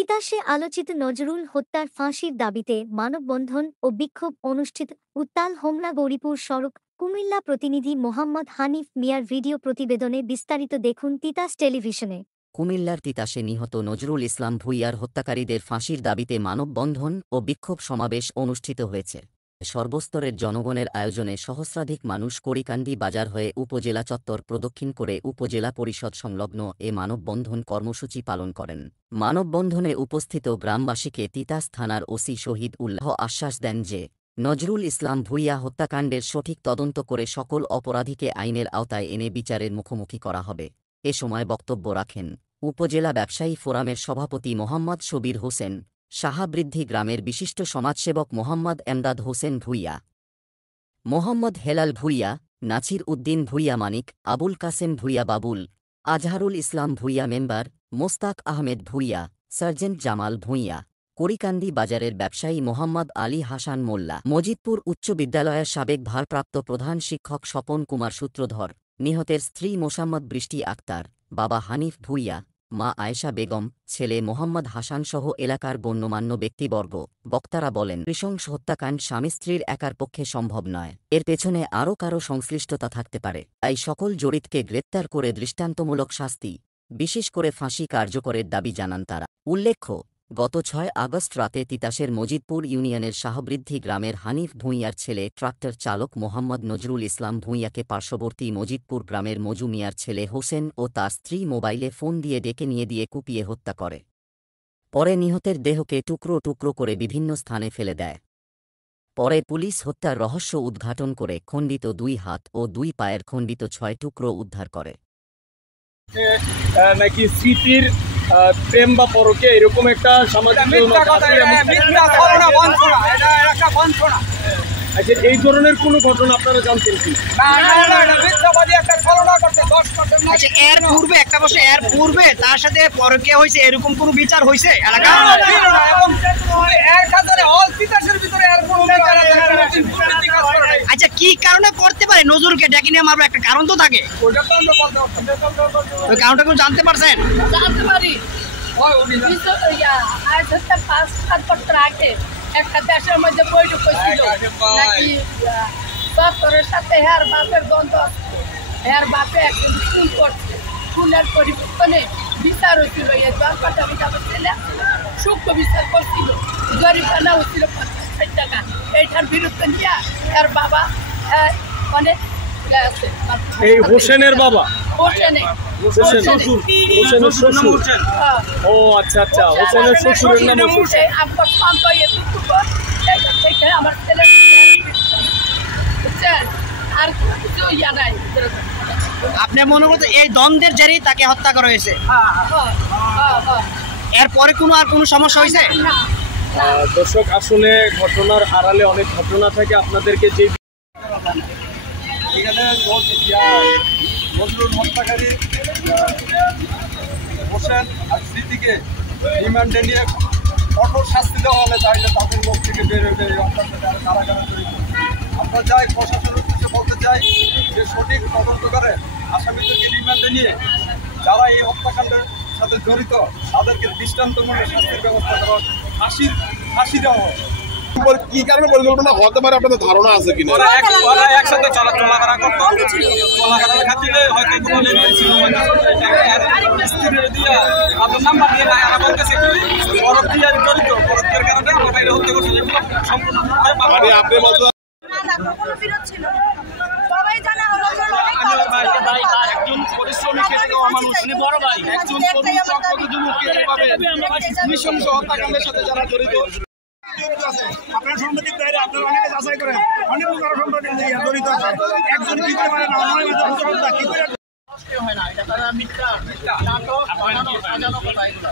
তিতাসে আলোচিত নজরুল হত্যার ফাঁসির দাবিতে মানববন্ধন ও বিক্ষোভ অনুষ্ঠিত। উত্তাল হোমনা গৌরীপুর সড়ক। কুমিল্লা প্রতিনিধি মোহাম্মদ হানিফ মিয়ার ভিডিও প্রতিবেদনে বিস্তারিত দেখুন তিতাস টেলিভিশনে। কুমিল্লার তিতাসে নিহত নজরুল ইসলাম ভূঁইয়ার হত্যাকারীদের ফাঁসির দাবিতে মানববন্ধন ও বিক্ষোভ সমাবেশ অনুষ্ঠিত হয়েছে। সর্বস্তরের জনগণের আয়োজনে সহস্রাধিক মানুষ করিকান্দি বাজার হয়ে উপজেলা চত্বর প্রদক্ষিণ করে উপজেলা পরিষদ সংলগ্ন এ মানববন্ধন কর্মসূচি পালন করেন। মানববন্ধনে উপস্থিত গ্রামবাসীকে তিতাস থানার ওসি শহীদ উল্লাহ আশ্বাস দেন যে নজরুল ইসলাম ভূঁইয়া হত্যাকাণ্ডের সঠিক তদন্ত করে সকল অপরাধীকে আইনের আওতায় এনে বিচারের মুখোমুখি করা হবে। এ সময় বক্তব্য রাখেন উপজেলা ব্যবসায়ী ফোরামের সভাপতি মোহাম্মদ শবীর হোসেন, সাহাবৃদ্ধি গ্রামের বিশিষ্ট সমাজসেবক মোহাম্মদ এমদাদ হোসেন ভূঁইয়া, মোহাম্মদ হেলাল ভূঁইয়া, নাছির উদ্দিন ভূঁইয়া মানিক, আবুল কাসেম ভূঁইয়া বাবুল, আজহারুল ইসলাম ভূঁইয়া মেম্বার, মোস্তাক আহমেদ ভূঁইয়া, সার্জেন্ট জামাল ভূঁইয়া, করিকান্দি বাজারের ব্যবসায়ী মোহাম্মদ আলী হাসান মোল্লা, মজিদপুর উচ্চ বিদ্যালয়ের সাবেক ভারপ্রাপ্ত প্রধান শিক্ষক স্বপন কুমার সূত্রধর, নিহতের স্ত্রী মোসাম্মদ বৃষ্টি আক্তার, বাবা হানিফ ভূঁইয়া, মা আয়েশা বেগম, ছেলে মোহাম্মদ হাসানসহ এলাকার গণ্যমান্য ব্যক্তিবর্গ। বক্তারা বলেন, নৃশংস হত্যাকাণ্ড স্বামী স্ত্রীর একার পক্ষে সম্ভব নয়, এর পেছনে আরও কারো সংশ্লিষ্টতা থাকতে পারে। তাই সকল জড়িতকে গ্রেপ্তার করে দৃষ্টান্তমূলক শাস্তি, বিশেষ করে ফাঁসি কার্যকরের দাবি জানান তারা। উল্লেখ্য, গত 6 আগস্ট রাতে তিতাসের মজিদপুর ইউনিয়নের সাহাবৃদ্ধি গ্রামের হানিফ ভূঁইয়ার ছেলে ট্রাক্টর চালক মোহাম্মদ নজরুল ইসলাম ভূঁইয়াকে পার্শ্ববর্তী মজিদপুর গ্রামের মজু মিয়ার ছেলে হোসেন ও তার স্ত্রী মোবাইলে ফোন দিয়ে ডেকে নিয়ে কুপিয়ে হত্যা করে। পরে নিহতের দেহকে টুকরো টুকরো করে বিভিন্ন স্থানে ফেলে দেয়। পরে পুলিশ হত্যার রহস্য উদ্ঘাটন করে খণ্ডিত 2 হাত ও 2 পায়ের খণ্ডিত 6 টুকরো উদ্ধার করে। নাকি স্মৃতির প্রেম বা পরকে এরকম একটা সামাজিক আচ্ছা, এই ধরনের কোনো ঘটনা আপনারা জানতেন কি? এর পূর্বে তার সাথে পরকে হয়েছে এরকম কোনো বিচার হয়েছে এলাকা? আচ্ছা, কি কারণে করতে পারে নজরুলকে ডেকে নিয়ে মারবো? একটা কারণ তো থাকে, ওই কারণটা কেউ জানতে পারছেন? জানতে পারি একটা দেশের মধ্যে বৈঠক হয়েছিল নাকি সরকারের সাথে হের বাপের দ্বন্দ্ব, হের বাপে একজন খুন করছে, খুনের পরিবর্তনে বিচার হয়েছিল। এই দরকারটা ছেলে সূক্ষ্ম বিচার করছিল, জরিমানা হচ্ছিল 50 টাকা। এইটার বিরুদ্ধে নিয়ে এর বাবা অনেক এই হোসেনের বাবা, হোসেনের শ্বশুর। ও আচ্ছা আচ্ছা, হোসেনের শ্বশুরের নাম হোসেন। আমার ছেলে আর কিছু ইয়া নাই। আপনি মনে করতে এই দ্বন্দ্বের জেরেই তাকে হত্যা করা হয়েছে? এরপরে আর কোনো সমস্যা হয়েছে? দর্শক, আসলে ঘটনার আড়ালে অনেক ঘটনা থাকে। আপনাদেরকে যে নজরুল হত্যাকারী হোসেন আর স্মৃতিকে রিমান্ডে নিয়ে কঠোর শাস্তি দেওয়া হলে তাহলে তাদের মুখ থেকে বের হয়ে কারাগারে তৈরি। আমরা চাই, প্রশাসনের উদ্দেশ্যে বলতে চাই যে সঠিক তদন্ত করে আসামিদেরকে রিমান্ডে নিয়ে যারা এই হত্যাকাণ্ডের সাথে জড়িত তাদেরকে দৃষ্টান্তমূলক শাস্তির ব্যবস্থা করা, ফাঁসি দেওয়া হয়। কি কারণে পরিকল্পনা হতে পারে আপনাদের ধারণা আছে কিনা? একসাথে চলাফেরা করতো, চলাফেরার খাতিরে হয়তো কোনো লেনদেন ছিল, নাম্বার দিয়ে আমার কাছে পরব দিয়ে জড়িত, পরবের কারণে আমার বাইরে হত্যা করছে। সম্পূর্ণ একজন পরিশ্রমী বড় ভাই, একজন নৃশংস হত্যাকাণ্ডের সাথে যারা জড়িত। আপনার সাংবাদিক বাইরে আপনার অনেকে যাচাই করেন, অনেক সাংবাদিক জড়িত আছে। একজন কি করে পারে না, কি করে হয় না, এটা তারা মিথ্যা নাটক, সাজানো কথা এগুলো।